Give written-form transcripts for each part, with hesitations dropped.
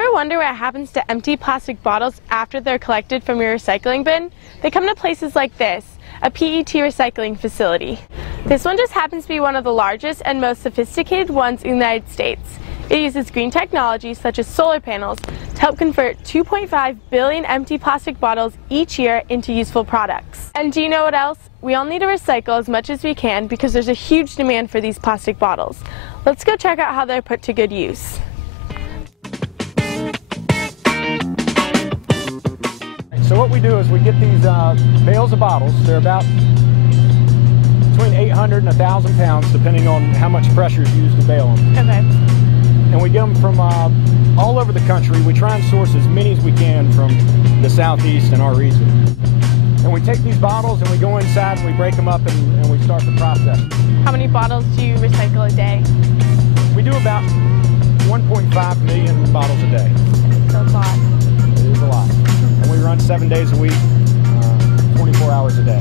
ever wonder what happens to empty plastic bottles after they're collected from your recycling bin? They come to places like this, a PET recycling facility. This one just happens to be one of the largest and most sophisticated ones in the United States. It uses green technology such as solar panels to help convert 2.5 billion empty plastic bottles each year into useful products. And do you know what else? We all need to recycle as much as we can because there's a huge demand for these plastic bottles. Let's go check out how they're put to good use. So what we do is we get these bales of bottles. They're about between 800 and 1,000 pounds, depending on how much pressure is used to bale them. Okay. And we get them from all over the country. We try and source as many as we can from the southeast in our region. And we take these bottles and we go inside and we break them up and we start the process. How many bottles do you recycle a day? We do about 1.5 million bottles a day. That's a lot. It is a lot. And we run 7 days a week, 24 hours a day.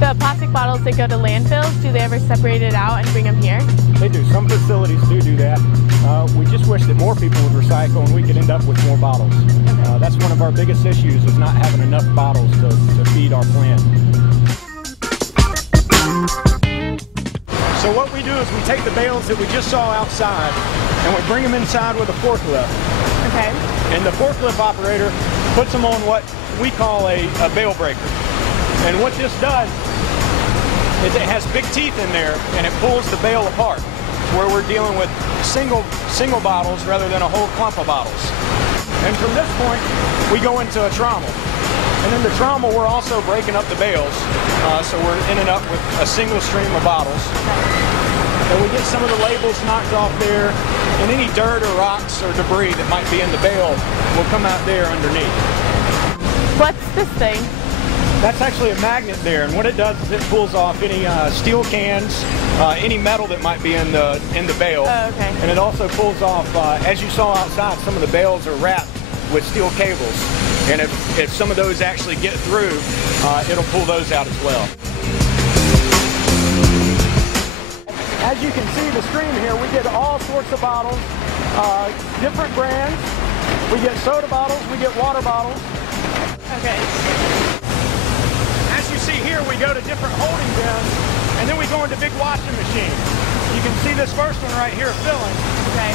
The plastic bottles that go to landfills, do they ever separate it out and bring them here? They do. Some facilities do that. We just wish that more people would recycle and we could end up with more bottles. That's one of our biggest issues, is not having enough bottles to feed our plant. So what we do is we take the bales that we just saw outside and we bring them inside with a forklift. Okay. And the forklift operator puts them on what we call a bale breaker. And what this does is it has big teeth in there and it pulls the bale apart, where we're dealing with single bottles rather than a whole clump of bottles. And from this point, we go into a trommel. And in the trommel, we're also breaking up the bales, so we're ending up with a single stream of bottles. And we get some of the labels knocked off there, and any dirt or rocks or debris that might be in the bale will come out there underneath. What's this thing? That's actually a magnet there, and what it does is it pulls off any steel cans, any metal that might be in the bale. Oh, okay. And it also pulls off, as you saw outside, some of the bales are wrapped with steel cables. And if some of those actually get through, it'll pull those out as well. As you can see the stream here, we get all sorts of bottles, different brands. We get soda bottles, we get water bottles. Okay. As you see here, we go to different holding bins, and then we go into big washing machines. You can see this first one right here filling. Okay.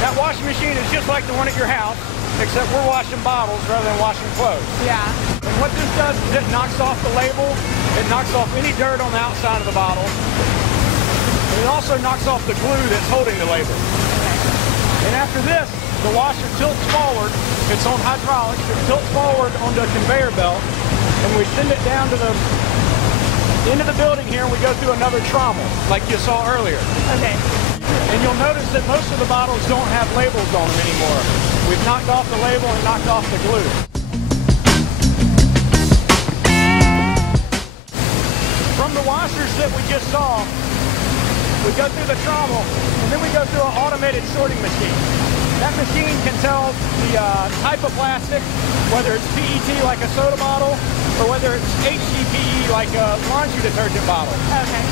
That washing machine is just like the one at your house, except we're washing bottles rather than washing clothes. Yeah. And what this does is it knocks off the label, it knocks off any dirt on the outside of the bottle, and it also knocks off the glue that's holding the label. Okay. And after this, the washer tilts forward. It's on hydraulics. It tilts forward onto a conveyor belt, and we send it down to the end of the building here, and we go through another trommel, like you saw earlier. Okay. And you'll notice that most of the bottles don't have labels on them anymore. We've knocked off the label and knocked off the glue. From the washers that we just saw, we go through the trommel, and then we go through an automated sorting machine. That machine can tell the type of plastic, whether it's PET like a soda bottle, or whether it's HDPE like a laundry detergent bottle. Okay.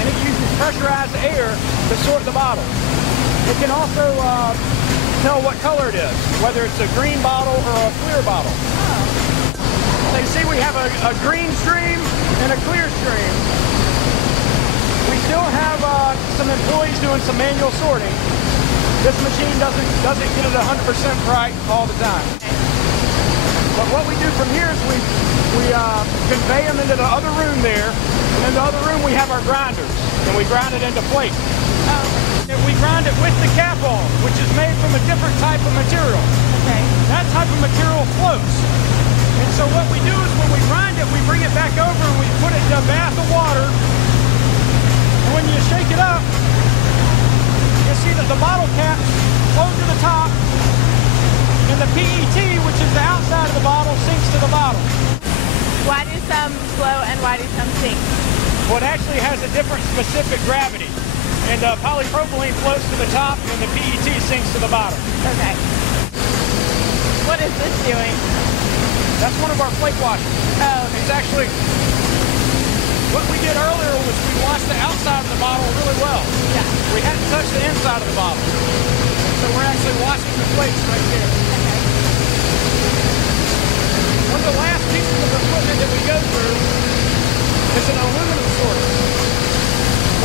And it uses pressurized air to sort the bottle. It can also tell what color it is, whether it's a green bottle or a clear bottle. Oh. So you see we have a green stream and a clear stream. We still have some employees doing some manual sorting. This machine doesn't get it 100% right all the time. But what we do from here is we convey them into the other room there, and in the other room we have our grinders, and we grind it into flakes. And we grind it with the cap on, which is made from a different type of material. Okay. That type of material floats. And so what we do is when we grind it, we bring it back over and we put it in a bath of water. And when you shake it up, you see that the bottle caps float to the top, and the PET, which is the outside of the bottle, sinks to the bottom. Why do some float and why do some sink? Well, it actually has a different specific gravity. And polypropylene floats to the top, and the PET sinks to the bottom. Okay. What is this doing? That's one of our flake washers. Oh, okay. It's actually, what we did earlier was we washed the outside of the bottle really well. Yeah. We hadn't touched the inside of the bottle. So we're actually washing the flakes right there. One of the last pieces of equipment that we go through is an aluminum sorter.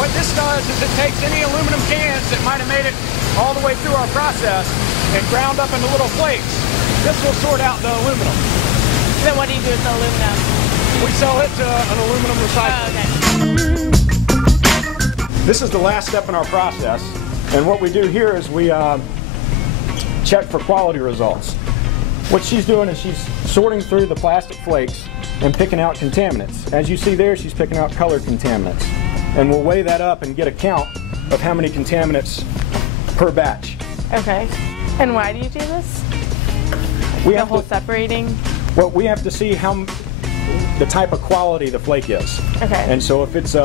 What this does is it takes any aluminum cans that might have made it all the way through our process and ground up into little flakes. This will sort out the aluminum. Then what do you do with the aluminum? We sell it to an aluminum recycler. Oh, okay. This is the last step in our process, and what we do here is we check for quality results. What she's doing is she's sorting through the plastic flakes and picking out contaminants. As you see there, she's picking out color contaminants. And we'll weigh that up and get a count of how many contaminants per batch. Okay. And why do you do this? We The have whole to, separating? well, we have to see how the type of quality the flake is. Okay. And so if it's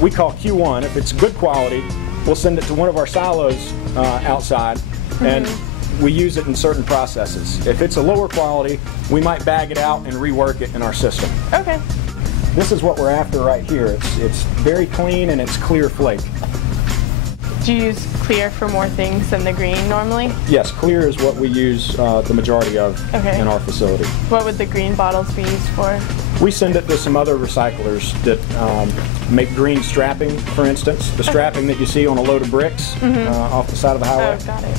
we call Q1, if it's good quality, we'll send it to one of our silos outside, and we use it in certain processes. If it's a lower quality, we might bag it out and rework it in our system. Okay. This is what we're after right here. It's very clean and it's clear flake. Do you use clear for more things than the green normally? Yes, clear is what we use the majority of in our facility. What would the green bottles be used for? We send it to some other recyclers that make green strapping, for instance. The strapping that you see on a load of bricks off the side of the highway. Oh, got it.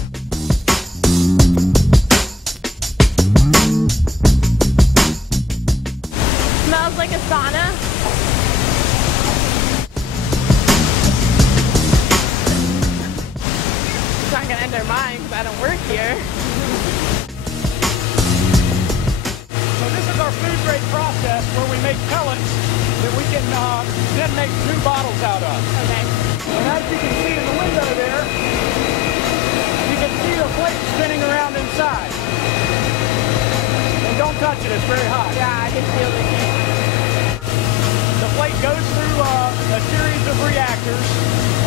Smells like a sauna. It's not gonna enter mine because I don't work here. So this is our food grade process where we make pellets that we can then make new bottles out of. Okay. And as you can see in the window there, you can see the flake spinning around inside. And don't touch it, it's very hot. Yeah, I can feel the heat. The flake goes through a series of reactors,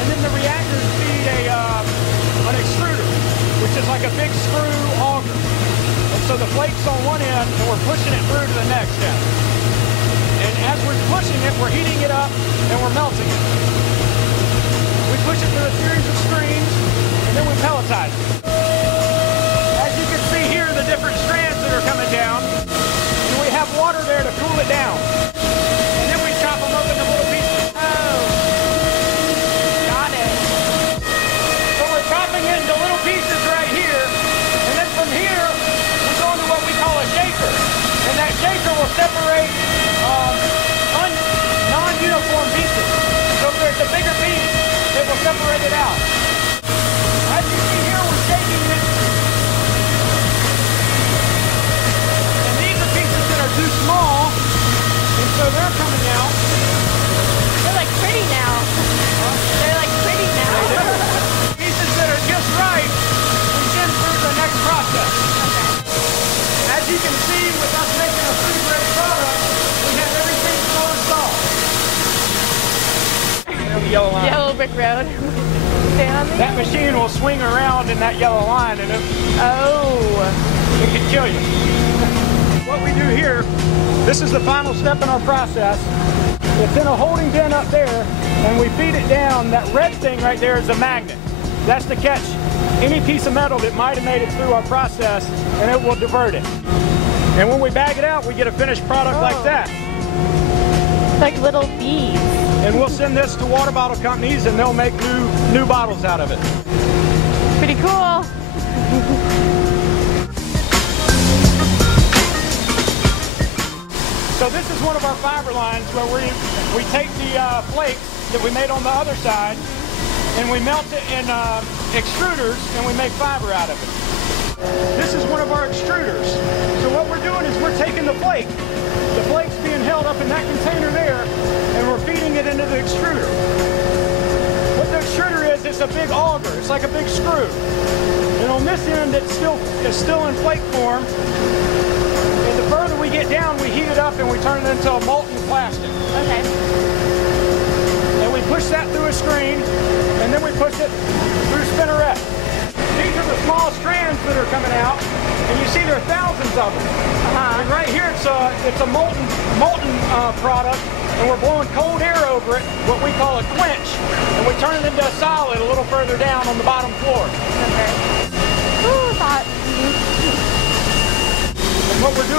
and then the reactors feed an extruder, which is like a big screw auger. And so the flake's on one end, and we're pushing it through to the next end. And as we're pushing it, we're heating it up, and we're melting it. We push it through a series of screens, and then we pelletize it. As you can see here, the different strands that are coming down, and we have water there to cool it down. And then we chop them up into little pieces. Oh. Got it. So we're chopping it into little pieces right here, and then from here, we go into what we call a shaker. And that shaker will separate non-uniform pieces. So if there's a bigger piece, it will separate it out. As you see here, we're shaking it. And these are pieces that are too small, and so they're coming out. They're like pretty now. They're like pretty now. Pieces that are just right, we send through the next process. As you can see, with us making a food grade product, we have everything so installed. The yellow line. Yellow brick road. Stay on there. That machine will swing around in that yellow line, and it can kill you. What we do here, this is the final step in our process. It's in a holding bin up there, and we feed it down. That red thing right there is a magnet. That's to catch any piece of metal that might have made it through our process, and it will divert it. And when we bag it out, we get a finished product like that. Like little bees. And we'll send this to water bottle companies, and they'll make new bottles out of it. Pretty cool. So this is one of our fiber lines where we take the flakes that we made on the other side, and we melt it in extruders, and we make fiber out of it. This is one of our extruders. So what we're doing is we're taking the flake. The flake's being held up in that container there, and we're feeding it into the extruder. What the extruder is, it's a big auger. It's like a big screw. And on this end, it's still in flake form. And the further we get down, we heat it up and we turn it into a molten plastic. Okay. And we push that through a screen, and then we push it through spinneret. These are the small strands that are coming out, and you see there are thousands of them. And right here, it's a molten product, and we're blowing cold air over it, what we call a quench, and we turn it into a solid a little further down on the bottom floor. Okay.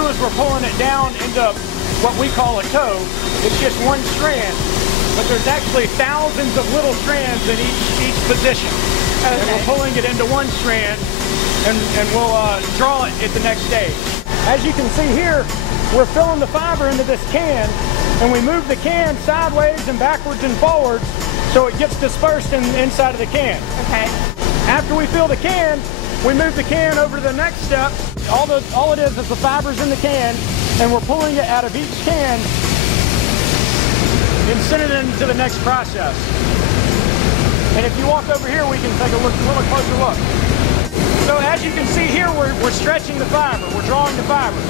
is we're pulling it down into what we call a toe. It's just one strand, but there's actually thousands of little strands in each position. Okay. And we're pulling it into one strand, and we'll draw it at the next stage. As you can see here, we're filling the fiber into this can, and we move the can sideways and backwards and forwards so it gets dispersed inside of the can. Okay. After we fill the can, we move the can over to the next step. All it is the fibers in the can, and we're pulling it out of each can and sending it into the next process. And if you walk over here, we can take a little closer look. So as you can see here, we're stretching the fiber, we're drawing the fiber.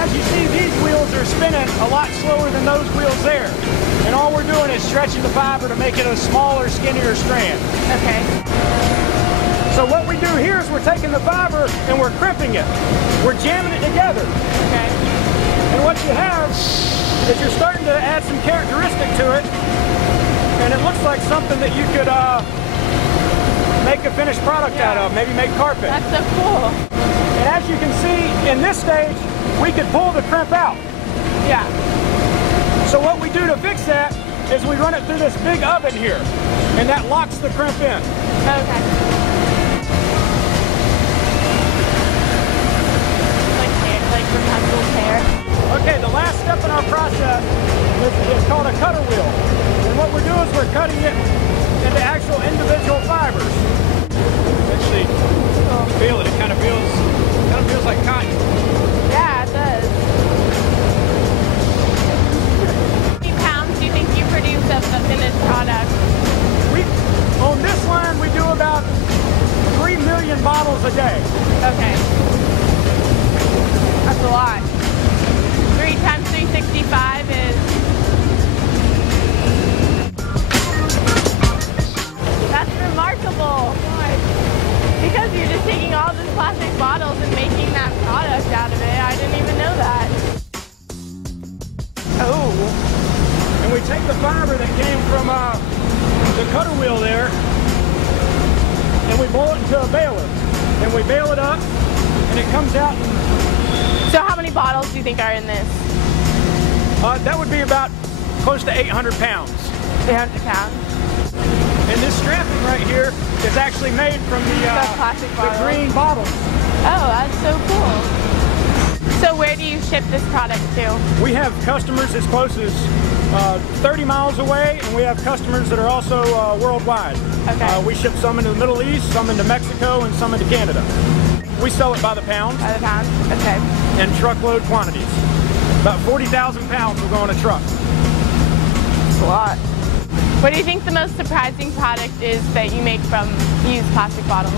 As you see, these wheels are spinning a lot slower than those wheels there. And all we're doing is stretching the fiber to make it a smaller, skinnier strand. Okay. So what we do here is we're taking the fiber and we're crimping it. We're jamming it together. Okay. And what you have is you're starting to add some characteristic to it, and it looks like something that you could make a finished product out of, maybe make carpet. That's so cool. And as you can see, in this stage, we could pull the crimp out. Yeah. So what we do to fix that is we run it through this big oven here, and that locks the crimp in. Okay. Like removable hair. Okay, the last step in our process is called a cutter wheel. And what we're doing is we're cutting it into actual individual fibers. Actually, feel it. It kind of feels like cotton. Yeah, it does. How many pounds do you think you produce of the finished product? On this line, we do about 3 million bottles a day. Okay. That's a lot. 3 times 365 is... That's remarkable. Because you're just taking all these plastic bottles and making that product out of it. I didn't even know that. Oh. And we take the fiber that came from the cutter wheel there, and we boil it into a baler. And we bale it up, and it comes out. So how many bottles do you think are in this? That would be about close to 800 pounds. 800 pounds. And this strapping right here is actually made from the plastic green bottles. Oh, that's so cool. So where do you ship this product to? We have customers as close as 30 miles away, and we have customers that are also worldwide. Okay. We ship some into the Middle East, some into Mexico, and some into Canada. We sell it by the pound. By the pound? Okay. And truckload quantities. About 40,000 pounds will go on a truck. That's a lot. What do you think the most surprising product is that you make from used plastic bottles?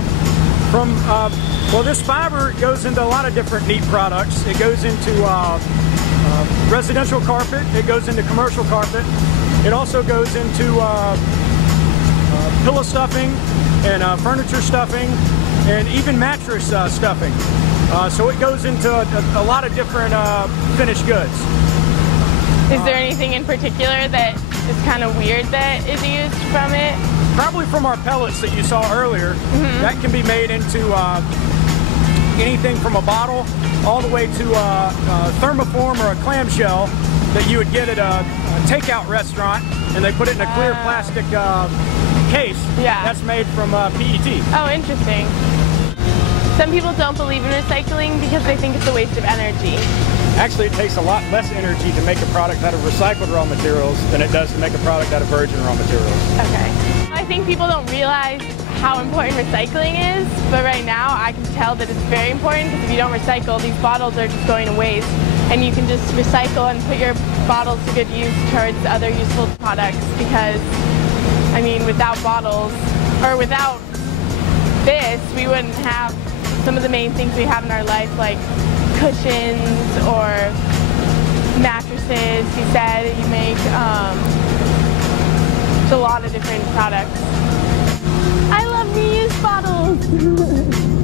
Well, this fiber goes into a lot of different neat products. It goes into residential carpet. It goes into commercial carpet. It also goes into pillow stuffing and furniture stuffing and even mattress stuffing. So it goes into a lot of different finished goods. Is there anything in particular that is kind of weird that is used from it? Probably from our pellets that you saw earlier. Mm-hmm. That can be made into anything from a bottle all the way to a thermoform or a clamshell that you would get at a takeout restaurant, and they put it in a clear plastic case. Yeah. That's made from PET. Oh, interesting. Some people don't believe in recycling because they think it's a waste of energy. Actually, it takes a lot less energy to make a product out of recycled raw materials than it does to make a product out of virgin raw materials. Okay. I think people don't realize how important recycling is, but right now I can tell that it's very important because if you don't recycle, these bottles are just going to waste, and you can just recycle and put your bottles to good use towards other useful products because, I mean, without bottles, or without this, we wouldn't have some of the main things we have in our life, like cushions or mattresses, you said you make. It's a lot of different products. I love reused bottles.